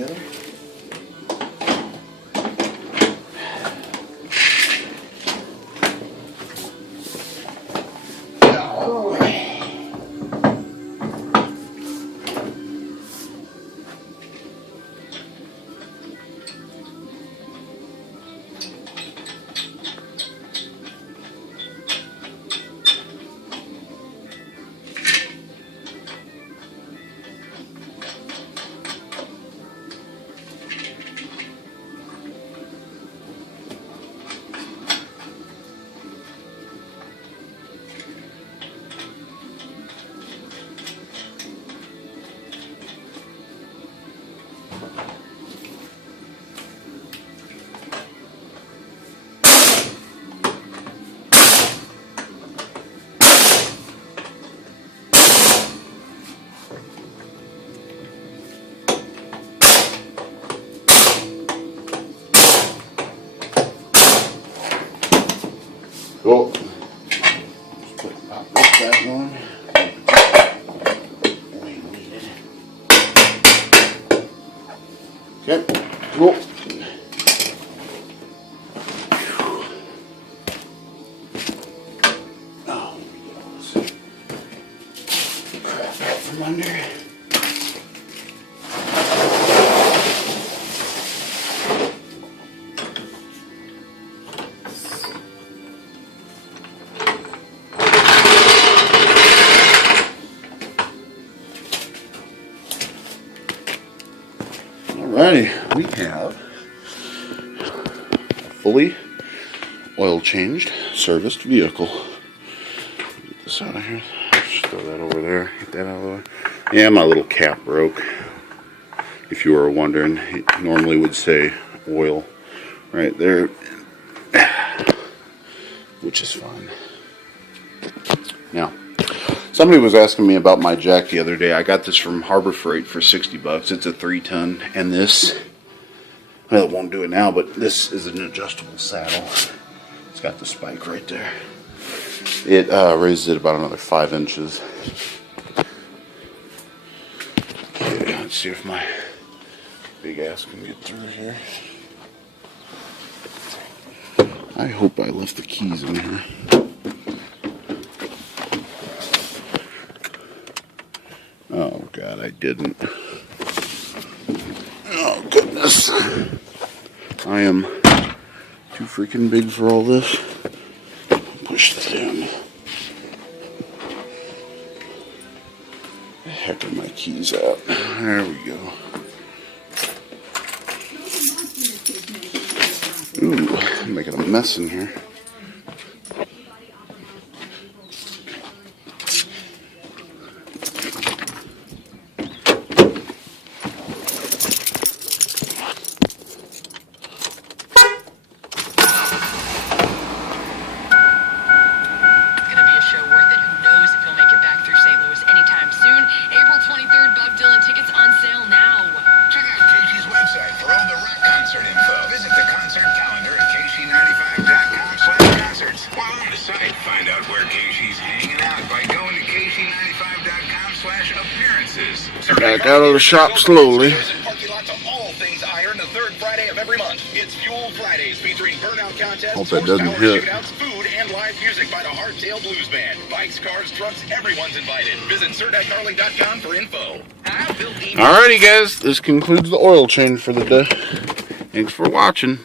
together. Cool. Just pop this back on. Okay, cool. Oh, crap out from under. Alrighty, we have a fully oil changed, serviced vehicle. Get this out of here. Just throw that over there. Get that out of the way. Yeah, my little cap broke. If you were wondering, it normally would say oil right there, which is fine. Now, somebody was asking me about my jack the other day. I got this from Harbor Freight for 60 bucks. It's a 3-ton, and this, well, it won't do it now, but this is an adjustable saddle. It's got the spike right there. It raises it about another 5 inches. Okay, let's see if my big ass can get through here. I hope I left the keys in here. Oh God, I didn't. Oh goodness. I am too freaking big for all this. Push this in. The heck are my keys out? There we go. Ooh, I'm making a mess in here. Back out of the shop slowly. Hope that doesn't hit. Food and live music by the Hardtail Blues Band. Bikes, cars, trucks, everyone's invited. Visit sir.carling.com for info. Alrighty guys, this concludes the oil change for the day. Thanks for watching.